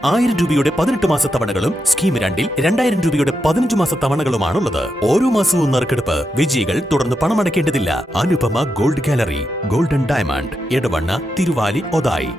ആയിരം രൂപയുടെ പതിനെട്ട് മാസ തവണകളും സ്കീം രണ്ടിൽ രണ്ടായിരം രൂപയുടെ പതിനഞ്ച് മാസ തവണകളുമാണുള്ളത്. ഓരോ മാസവും നറുക്കെടുപ്പ് വിജയികൾ തുടർന്ന് പണമടയ്ക്കേണ്ടതില്ല. Anupama gold gallery golden diamond Edavanna Thiruvali Othayi.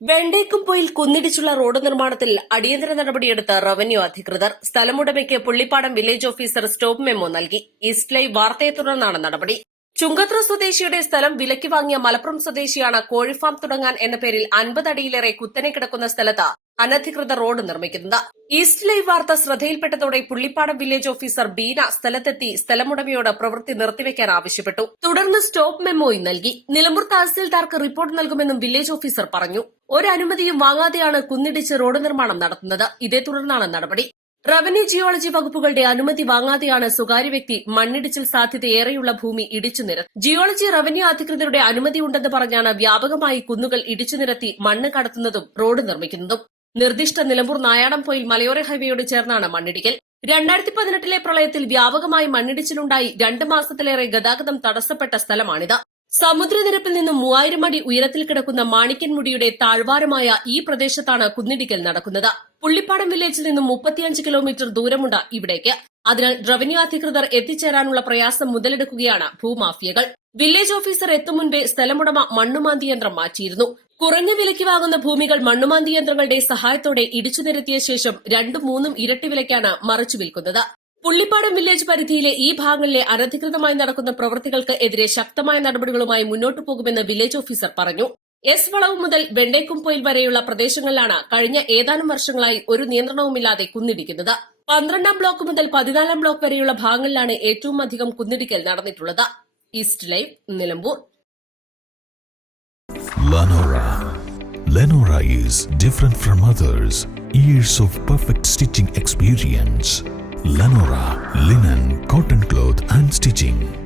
Vendekkumpoyil കുന്നിടിച്ചുള്ള road നിർമ്മാണത്തിൽ അടിയന്തര നടപടിയെടുത്ത റവന്യൂ അധികൃതർ സ്ഥലമുടമയ്ക്ക് Pullippadam village officer stop memo നൽകി. ഈസ്റ്റ് ലൈവ് വാർത്തയെ തുടർന്നാണ് നടപടി. ചുങ്കത്ര സ്വദേശിയുടെ സ്ഥലം വിലയ്ക്ക് വാങ്ങിയ മലപ്പുറം സ്വദേശിയാണ് കോഴിഫാം തുടങ്ങാൻ എന്ന പേരിൽ അൻപത് അടിയിലേറെ കുത്തനെ കിടക്കുന്ന സ്ഥലത്ത് അനധികൃത റോഡ് നിർമ്മിക്കുന്നത് ഈസ്റ്റ് ലൈവ് വാർത്ത ശ്രദ്ധയിൽപ്പെട്ടതോടെ പുള്ളിപ്പാടം വില്ലേജ് ഓഫീസർ ബീന സ്ഥലത്തെത്തി സ്ഥലമുടമയോട് പ്രവൃത്തി നിർത്തിവെക്കാൻ ആവശ്യപ്പെട്ടു. തുടർന്ന് സ്റ്റോപ്പ് മെമ്മോയും നൽകി. നിലമ്പൂർ തഹസിൽദാർക്ക് റിപ്പോർട്ട് നൽകുമെന്നും വില്ലേജ് ഓഫീസർ പറഞ്ഞു. ഒരനുമതിയും വാങ്ങാതെയാണ് കുന്നിടിച്ച് റോഡ് നിർമ്മാണം നടത്തുന്നത്. ഇതേ തുടർന്നാണ് നടപടി. റവന്യൂ ജിയോളജി വകുപ്പുകളുടെ അനുമതി വാങ്ങാതെയാണ് സ്വകാര്യ വ്യക്തി മണ്ണിടിച്ചിൽ സാധ്യതയേറെയുള്ള ഭൂമി ഇടിച്ചു നിരത്തി ജിയോളജി റവന്യൂ അധികൃതരുടെ അനുമതി ഉണ്ടെന്ന് പറഞ്ഞാണ് വ്യാപകമായി കുന്നുകൾ ഇടിച്ചു നിരത്തി മണ്ണ് കടത്തുന്നതും റോഡ് നിർമ്മിക്കുന്നതും. നിർദ്ദിഷ്ട നിലമ്പൂർ നായാടംപൊയിൽ മലയോര ഹൈവേയോട് ചേർന്നാണ് മണ്ണിടിക്കൽ. രണ്ടായിരത്തി പതിനെട്ടിലെ പ്രളയത്തിൽ വ്യാപകമായി മണ്ണിടിച്ചിലുണ്ടായി രണ്ട് മാസത്തിലേറെ ഗതാഗതം തടസ്സപ്പെട്ട സ്ഥലമാണിത്. സമുദ്രനിരപ്പിൽ നിന്ന് മൂവായിരം അടി ഉയരത്തിൽ കിടക്കുന്ന മാണിക്കൻമുടിയുടെ താഴ്വാരമായ ഈ പ്രദേശത്താണ് കുന്നിടിക്കൽ നടക്കുന്നത്. പുള്ളിപ്പാടം വില്ലേജിൽ നിന്ന് മുപ്പത്തിയഞ്ച് കിലോമീറ്റർ ദൂരമുണ്ട് ഇവിടേക്ക്. അതിനാൽ റവന്യൂ അധികൃതർ എത്തിച്ചേരാനുള്ള പ്രയാസം മുതലെടുക്കുകയാണ് ഭൂമാഫിയകൾ. വില്ലേജ് ഓഫീസർ എത്തും മുൻപേ സ്ഥലമുടമ മണ്ണുമാന്തി യന്ത്രം മാറ്റിയിരുന്നു. കുറഞ്ഞ വിലയ്ക്ക് വാങ്ങുന്ന ഭൂമികൾ മണ്ണുമാന്തി യന്ത്രങ്ങളുടെ സഹായത്തോടെ ഇടിച്ചു നിരത്തിയ ശേഷം രണ്ടും മൂന്നും ഇരട്ടി വിലയ്ക്കാണ് മറിച്ചു വിൽക്കുന്നത്. പുള്ളിപ്പാടം വില്ലേജ് പരിധിയിലെ ഈ ഭാഗങ്ങളിലെ അനധികൃതമായി നടക്കുന്ന പ്രവൃത്തികൾക്ക് എതിരെ ശക്തമായ നടപടികളുമായി മുന്നോട്ടു പോകുമെന്ന് വില്ലേജ് ഓഫീസർ പറഞ്ഞു എസ് വളവ് മുതൽ വെണ്ടേക്കുംപൊയിൽ വരെയുള്ള പ്രദേശങ്ങളിലാണ് കഴിഞ്ഞ ഏതാനും വർഷങ്ങളായി ഒരു നിയന്ത്രണവുമില്ലാതെ കുന്നിടിക്കുന്നത് പന്ത്രണ്ടാം ബ്ലോക്ക് മുതൽ പതിനാലാം ബ്ലോക്ക് വരെയുള്ള ഭാഗങ്ങളിലാണ് ഏറ്റവും അധികം കുന്നിടിക്കൽ നടന്നിട്ടുള്ളത് East Live Nilambur Lenora. Lenora is different from others. Years of perfect stitching experience. Lenora Linen Cotton Cloth and Stitching.